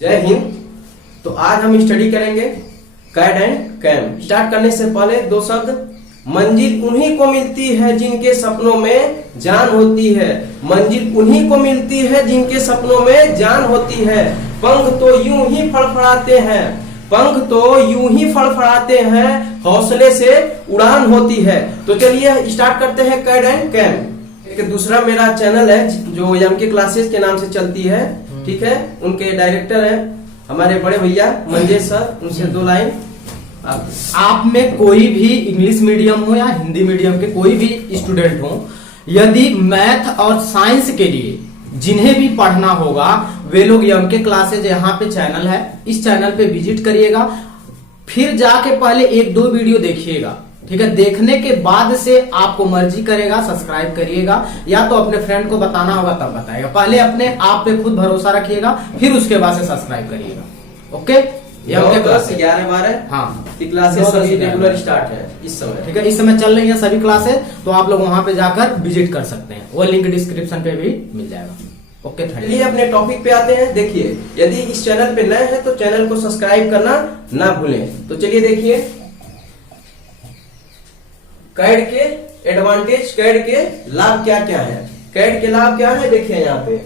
जय हिंद। तो आज हम स्टडी करेंगे कैड एंड कैम। स्टार्ट करने से पहले दो शब्द। मंजिल उन्हीं को मिलती है जिनके सपनों में जान होती है। मंजिल उन्हीं को मिलती है जिनके सपनों में जान होती है। पंख तो यूं ही फड़फड़ाते हैं, पंख तो यूं ही फड़फड़ाते हैं, हौसले से उड़ान होती है। तो चलिए स्टार्ट करते हैं कैड एंड कैम। एक दूसरा मेरा चैनल है जो एमके क्लासेस के नाम से चलती है, ठीक है। उनके डायरेक्टर है हमारे बड़े भैया मंजेश सर। उनसे दो लाइन। आप में कोई भी इंग्लिश मीडियम हो या हिंदी मीडियम के कोई भी स्टूडेंट हो, यदि मैथ और साइंस के लिए जिन्हें भी पढ़ना होगा वे लोग एमके क्लासेज यहाँ पे चैनल है, इस चैनल पे विजिट करिएगा। फिर जाके पहले एक दो वीडियो देखिएगा, ठीक है। देखने के बाद से आपको मर्जी करेगा सब्सक्राइब करिएगा, या तो अपने फ्रेंड को बताना होगा तब बताएगा। पहले अपने आप पे खुद भरोसा रखिएगा, फिर उसके बाद से सब्सक्राइब करिएगा। ओके। क्लास 11-12 हाँ की क्लासेस सभी रेगुलर स्टार्ट है इस समय, ठीक है। इस समय चल रही है सभी क्लासेस, तो आप लोग वहां पे जाकर विजिट कर सकते हैं। वो लिंक डिस्क्रिप्शन पे भी मिल जाएगा। ओके, चलिए अपने टॉपिक पे आते हैं। देखिए, यदि इस चैनल पे नए हैं तो चैनल को सब्सक्राइब करना ना भूलें। तो चलिए देखिए कैड के एडवांटेज, कैड के लाभ क्या क्या है। कैड के लाभ क्या है देखिए यहाँ पे।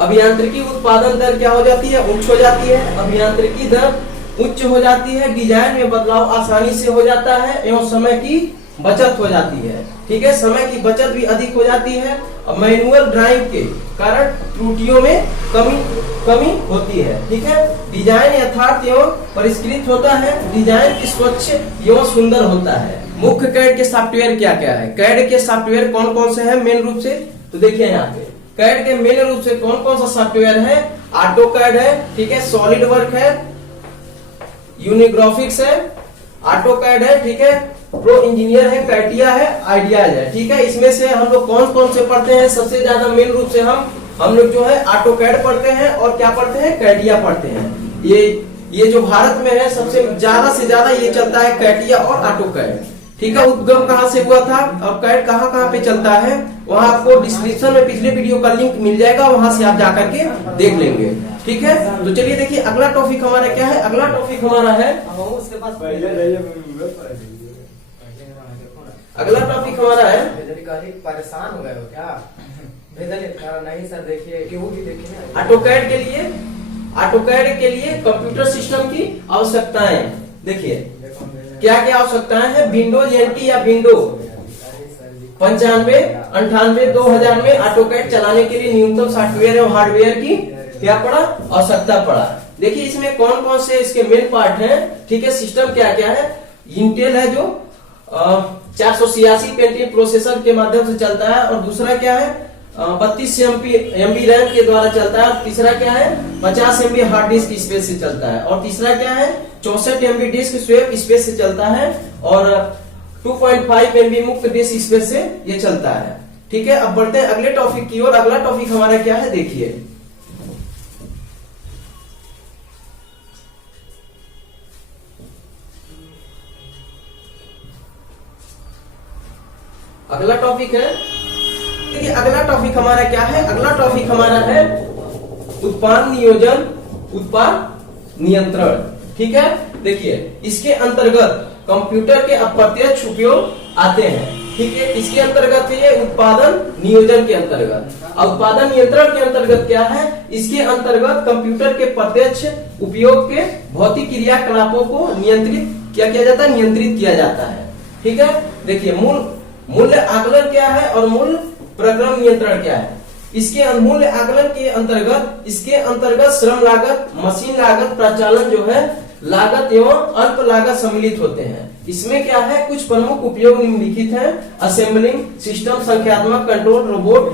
अभियांत्रिकी उत्पादन दर क्या हो जाती है, उच्च हो जाती है। अभियांत्रिकी दर उच्च हो जाती है, डिजाइन में बदलाव आसानी से हो जाता है एवं समय की बचत हो जाती है, ठीक है। समय की बचत भी अधिक हो जाती है। और मैनुअल ड्राइंग के कारण त्रुटियों में कमी होती है, ठीक है। डिजाइन यथार्थ एवं परिष्कृत होता है, डिजाइन स्वच्छ एवं सुंदर होता है। मुख्य कैड के सॉफ्टवेयर क्या क्या है। कैड के सॉफ्टवेयर कौन कौन से हैं मेन रूप से, तो देखिए यहाँ पे कैड के मेन रूप से कौन कौन सा सॉफ्टवेयर है। ऑटो कैड है, ठीक है। सॉलिड वर्क है, यूनिग्राफिक्स है, ऑटो कैड है, ठीक है। प्रो इंजीनियर है, कैटिया है, आइडियाज है, ठीक है। इसमें से हम लोग कौन कौन से पढ़ते हैं, सबसे ज्यादा मेन रूप से हम लोग जो है ऑटो कैड पढ़ते हैं और क्या पढ़ते हैं, कैटिया पढ़ते हैं। ये जो भारत में है सबसे ज्यादा से ज्यादा ये चलता है कैटिया और ऑटो कैड, ठीक है। उद्गम कहाँ से हुआ था और कैड कहाँ कहाँ पे चलता है, वहाँ आपको डिस्क्रिप्शन में पिछले वीडियो का लिंक मिल जाएगा, वहां से आप जाकर के देख लेंगे, ठीक है। तो चलिए देखिए अगला टॉपिक हमारा क्या है। अगला टॉपिक हमारा है, अगला टॉपिक हमारा है, परेशान हो गए हो क्या? नहीं सर, देखिए क्यों भी देखिए ऑटोकैड के लिए, ऑटोकैड के लिए कंप्यूटर सिस्टम की आवश्यकताएं। देखिए क्या क्या आवश्यकताएं हैं। विंडोज एनटी या विंडो 95, 98, 2000 में ऑटोकैड चलाने के लिए न्यूनतम सॉफ्टवेयर एवं हार्डवेयर की क्या पड़ा, आवश्यकता पड़ा। देखिए इसमें कौन कौन से इसके मेन पार्ट हैं, ठीक है। सिस्टम क्या क्या है। इंटेल है जो 486 पेंटियम प्रोसेसर के माध्यम से चलता है, और दूसरा क्या है 32 MB रैम के द्वारा चलता है, और तीसरा क्या है 50 MB हार्ड डिस्क स्पेस से चलता है, और तीसरा क्या है 64 MB डिस्क स्वेप स्पेस से चलता है, और 2.5 MB मुक्त डिस्क स्पेस से ये चलता है, ठीक है। अब बढ़ते हैं अगले टॉपिक की ओर। अगला टॉपिक हमारा क्या है देखिए। अगला टॉपिक है, देखिए अगला टॉपिक हमारा क्या है। अगला टॉपिक हमारा है उत्पाद नियोजन, उत्पाद नियंत्रण, ठीक है। देखिए इसके अंतर्गत कंप्यूटर के अप्रत्यक्ष उपयोग आते हैं, ठीक है। इसके अंतर्गत ये उत्पादन नियोजन के अंतर्गत। उत्पादन नियंत्रण के अंतर्गत क्या है, इसके अंतर्गत कंप्यूटर के प्रत्यक्ष उपयोग के भौतिक क्रियाकलापों को नियंत्रित क्या किया जाता है, नियंत्रित किया जाता है, ठीक है। देखिए मूल्य आकलन क्या है और मूल्य प्रक्रम नियंत्रण क्या है। इसके मूल्य आकलन के अंतर्गत, इसके अंतर्गत श्रम लागत, मशीन लागत, प्रचालन जो है लागत एवं अल्प लागत सम्मिलित होते हैं। इसमें क्या है कुछ प्रमुख उपयोग निम्नलिखित हैं। असेंबलिंग सिस्टम, संख्यात्मक कंट्रोल, रोबोट,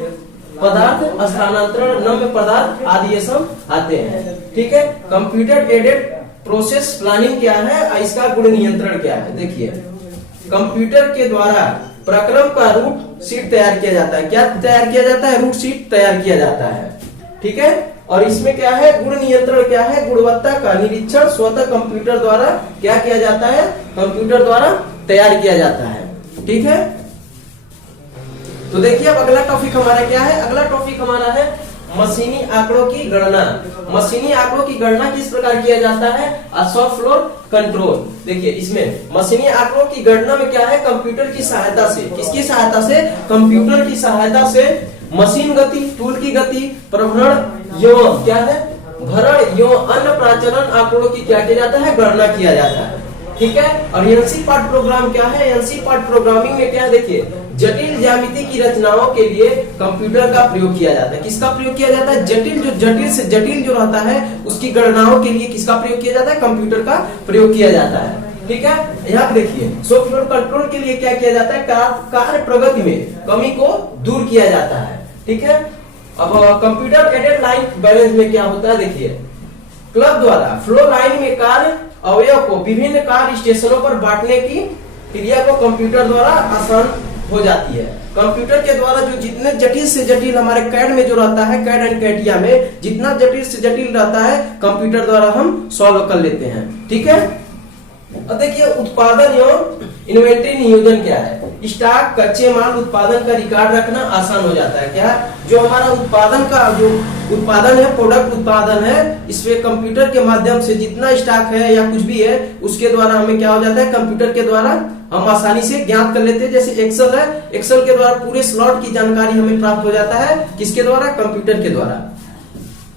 पदार्थ स्थानांतरण, नम्य पदार्थ आदि ये सब आते हैं, ठीक है। कंप्यूटर एडेड प्रोसेस प्लानिंग क्या है, इसका गुण नियंत्रण क्या है। देखिए कंप्यूटर के द्वारा प्रक्रम का रूट शीट तैयार किया जाता है। क्या तैयार किया जाता है, रूट शीट तैयार किया जाता है, ठीक है। और इसमें क्या है गुण नियंत्रण क्या है, गुणवत्ता का निरीक्षण स्वतः कंप्यूटर द्वारा क्या किया जाता है, कंप्यूटर द्वारा तैयार किया जाता है, ठीक है। तो देखिए अब अगला टॉपिक हमारा क्या है, अगला टॉपिक हमारा है मशीनी आंकड़ों की गणना। मशीनी आंकड़ों की गणना किस प्रकार किया जाता है, शॉप फ्लोर कंट्रोल। देखिए इसमें मशीनी आंकड़ों की गणना में क्या है, कंप्यूटर की सहायता से, किसकी सहायता से, कंप्यूटर की सहायता से मशीन गति, टूल की गति, प्रभरण एवं क्या है, भरण एवं अन्य प्राचलन आंकड़ों की क्या किया जाता है, गणना किया जाता है। ठीक है। और एनसी पार्ट प्रोग्राम क्या है, एनसी पार्ट प्रोग्रामिंग में क्या है, देखिए जटिल ज्यामिति की रचनाओं के लिए कंप्यूटर का प्रयोग किया जाता है। किसका प्रयोग किया जाता है, जटिल से जटिल जो रहता है उसकी गणनाओं के लिए किसका प्रयोग किया जाता है, कंप्यूटर का प्रयोग किया जाता है। ठीक है। यहाँ पे देखिए शॉप फ्लोर कंट्रोल के लिए क्या किया जाता है, कार्य प्रगति में कमी को दूर किया जाता है। ठीक है। अब कंप्यूटर एडेड लाइन बैलेंस में क्या होता है, देखिए क्लब द्वारा फ्लो लाइन में कार्य अवयव को विभिन्न कार्य स्टेशनों पर बांटने की क्रिया को कंप्यूटर द्वारा आसान हो जाती है। कंप्यूटर के द्वारा जो जितने जटिल से जटिल हमारे कैड में जो रहता है, कैड एंड कैटिया में जितना जटिल से जटिल रहता है कंप्यूटर द्वारा हम सॉल्व कर लेते हैं। ठीक है। अब देखिए उत्पादन एवं इन्वेंटरी नियोजन क्या है, स्टॉक कच्चे माल उत्पादन का रिकॉर्ड रखना आसान हो जाता है। क्या, जो हमारा उत्पादन का जो उत्पादन है, प्रोडक्ट उत्पादन है, इसमें कंप्यूटर के माध्यम से जितना स्टॉक है या कुछ भी है उसके द्वारा हमें क्या हो जाता है, कंप्यूटर के द्वारा हम आसानी से ज्ञात कर लेते हैं। जैसे एक्सेल है, एक्सेल के द्वारा पूरे स्लॉट की जानकारी हमें प्राप्त हो जाता है, किसके द्वारा, कंप्यूटर के द्वारा।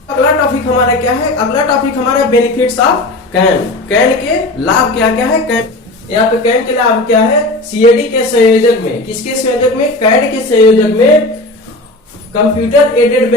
अगला टॉपिक हमारा क्या है, अगला टॉपिक हमारा बेनिफिट्स ऑफ कैन। कैन के लाभ क्या क्या है, कैन यहाँ पे कैन के लाभ क्या है, सीएडी के संयोजक में, किसके संयोजक में, कैड के संयोजक में कंप्यूटर एडेड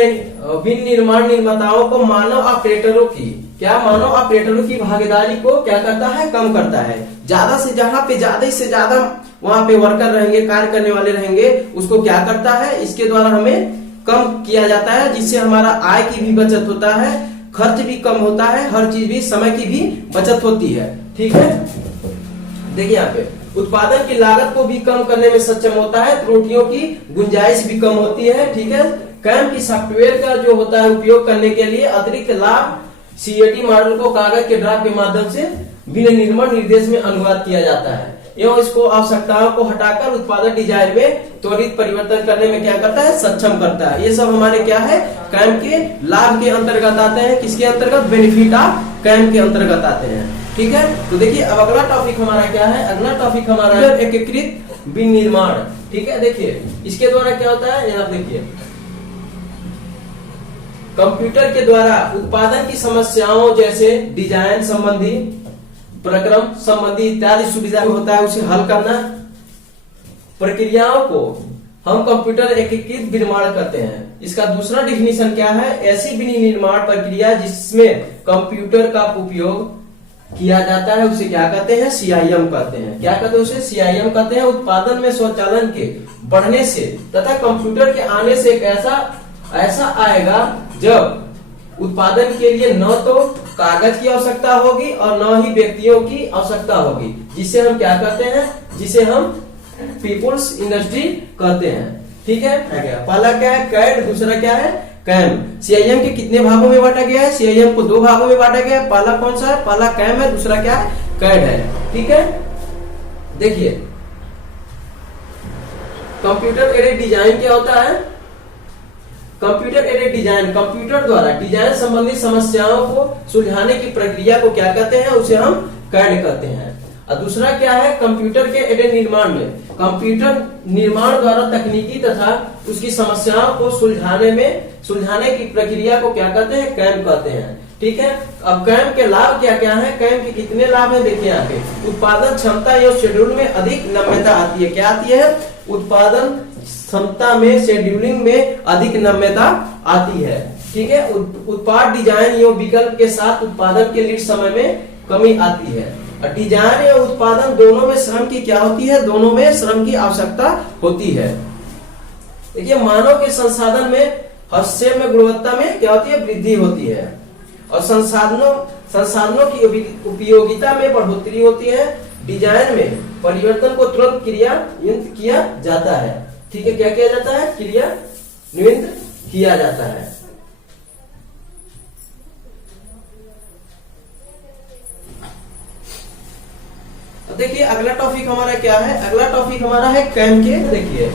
विनिर्माण निर्माताओं को मानव ऑपरेटरों की क्या, मानव ऑपरेटरों की भागीदारी को क्या करता है, कम करता है। ज्यादा से जहां पे ज्यादा से ज्यादा वहां पे वर्कर रहेंगे, कार्य करने वाले रहेंगे, उसको क्या करता है, इसके द्वारा हमें कम किया जाता है, जिससे हमारा आय की भी बचत होता है, खर्च भी कम होता है, हर चीज भी, समय की भी बचत होती है। ठीक है। देखिए यहाँ पे उत्पादन की लागत को भी कम करने में सक्षम होता है, त्रुटियों की गुंजाइश भी कम होती है। ठीक है। कैम की सॉफ्टवेयर का जो होता है उपयोग करने के लिए अतिरिक्त लाभ, सीएडी मॉडल को कागज के ड्राफ्ट के माध्यम से विनिर्माण निर्देश में अनुवाद किया जाता है एवं इसको आवश्यकताओं को हटाकर उत्पादन डिजाइन में त्वरित परिवर्तन करने में क्या करता है, सक्षम करता है। ये सब हमारे क्या है, कैम के लाभ के अंतर्गत आते हैं। किसके अंतर्गत, बेनिफिट ऑफ कैम के अंतर्गत आते हैं। ठीक है। तो देखिए अब अगला टॉपिक हमारा क्या है, अगला टॉपिक हमारा है एकीकृत विनिर्माण। ठीक है। देखिए इसके द्वारा क्या होता है, यहाँ देखिए कंप्यूटर के द्वारा उत्पादन की समस्याओं जैसे डिजाइन संबंधी, प्रक्रम संबंधी इत्यादि सुविधा होता है उसे हल करना। प्रक्रियाओं को हम कंप्यूटर एकीकृत विनिर्माण करते हैं। इसका दूसरा डिफिनीशन क्या है, ऐसी विनिर्माण प्रक्रिया जिसमें कंप्यूटर का उपयोग किया जाता है उसे क्या कहते हैं, सीआईएम कहते हैं। क्या कहते हैं उसे, सीआईएम कहते हैं। उत्पादन में स्वचालन के बढ़ने से तथा कंप्यूटर के आने से एक ऐसा आएगा जब उत्पादन के लिए न तो कागज की आवश्यकता होगी और न ही व्यक्तियों की आवश्यकता होगी, जिसे हम क्या कहते हैं, जिसे हम पीपुल्स इंडस्ट्री कहते हैं। ठीक है। पहला क्या है, कैड, दूसरा क्या है, कैम। सीआईएम के कितने भागों में बांटा गया है, सीआईएम को 2 भागों में बांटा गया है। पहला कौन सा है, पहला कैम है, दूसरा क्या है, कैड है। ठीक है। देखिए कंप्यूटर एडेड डिजाइन क्या होता है, कंप्यूटर एडेड डिजाइन, कंप्यूटर द्वारा डिजाइन संबंधी समस्याओं को सुलझाने की प्रक्रिया को क्या कहते हैं, उसे हम कैड कहते हैं। और दूसरा क्या है, कंप्यूटर के एडेड निर्माण में कंप्यूटर निर्माण द्वारा तकनीकी तथा उसकी समस्याओं को सुलझाने की प्रक्रिया को क्या कहते हैं, कैम कहते हैं। ठीक है। अब कैम के लाभ क्या क्या है, कैम के कितने लाभ है, देखिए यहाँ पे उत्पादन क्षमता एवं शेड्यूल में अधिक नम्यता आती है। क्या आती है, उत्पादन क्षमता में, शेड्यूलिंग में अधिक नम्यता आती है। ठीक है। उत्पाद डिजाइन एवं विकल्प के साथ उत्पादन के लीड समय में कमी आती है। और डिजाइन एवं उत्पादन दोनों में श्रम की क्या होती है, दोनों में श्रम की आवश्यकता होती है। देखिए मानव के संसाधन में हस्तक्षेप में गुणवत्ता में क्या होती है, वृद्धि होती है। और संसाधनों की उपयोगिता में बढ़ोतरी होती है। डिजाइन में परिवर्तन को तुरंत क्रियान्वित किया जाता है। ठीक है। क्या किया जाता है, क्रियान्वित किया जाता है। देखिए अगला टॉपिक हमारा क्या है, अगला टॉपिक हमारा है कैम के। देखिए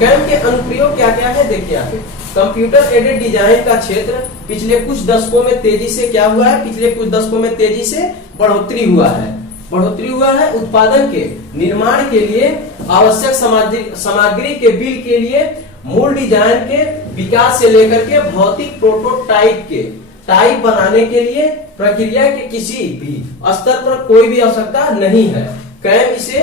कैम के अनुप्रयोग क्या क्या है देखिए आप। कंप्यूटर एडेड डिजाइन का क्षेत्र पिछले कुछ दशकों में तेजी से क्या हुआ है, पिछले कुछ दशकों में तेजी से बढ़ोतरी हुआ है उत्पादन के निर्माण के लिए आवश्यक सामग्री के बिल के लिए मूल डिजाइन के विकास से लेकर के भौतिक प्रोटोटाइप के टाइप बनाने के लिए प्रक्रिया के किसी भी स्तर पर कोई भी आवश्यकता नहीं है। कैम इसे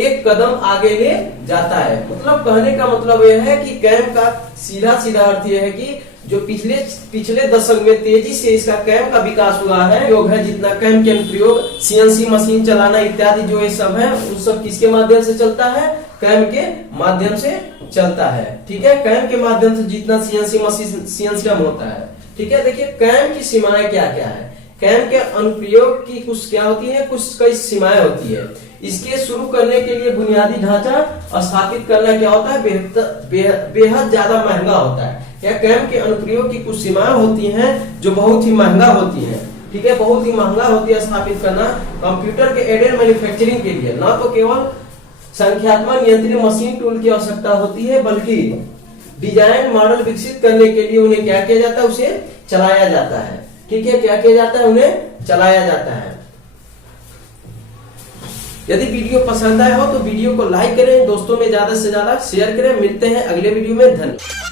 एक कदम आगे ले जाता है। मतलब कहने का मतलब यह है कि कैम का सीधा अर्थ यह है कि जो पिछले दशक में तेजी से इसका कैम का विकास हुआ है, योग है जितना कैम के अनुप्रयोग सीएनसी मशीन चलाना इत्यादि जो ये सब है, उस सब किसके माध्यम से चलता है, कैम के माध्यम से चलता है। ठीक है, कैम के माध्यम से जितना सीएनसी मशीन सीएनसी होता है। ठीक है, देखिए कैम की सीमाएं क्या क्या है। कैम के अनुप्रयोग की कुछ क्या होती है, कुछ कई सीमाएं होती है। इसके शुरू करने के लिए बुनियादी ढांचा स्थापित करना क्या होता है, बेहद ज्यादा महंगा होता है। या कैम के अनुप्रयोग की कुछ सीमाएं होती हैं जो बहुत ही महंगा होती हैं। ठीक है, बहुत ही महंगा होती है स्थापित करना। कंप्यूटर के एडेड मैन्युफैक्चरिंग के लिए न तो केवल संख्यात्मक नियंत्रित मशीन टूल की आवश्यकता होती है, बल्कि डिजाइन मॉडल विकसित करने के लिए उन्हें क्या किया जाता है, उसे चलाया जाता है। ठीक है, क्या किया जाता है, उन्हें चलाया जाता है। यदि वीडियो पसंद आया हो तो वीडियो को लाइक करें, दोस्तों में ज्यादा से ज्यादा शेयर करें। मिलते हैं अगले वीडियो में। धन्यवाद।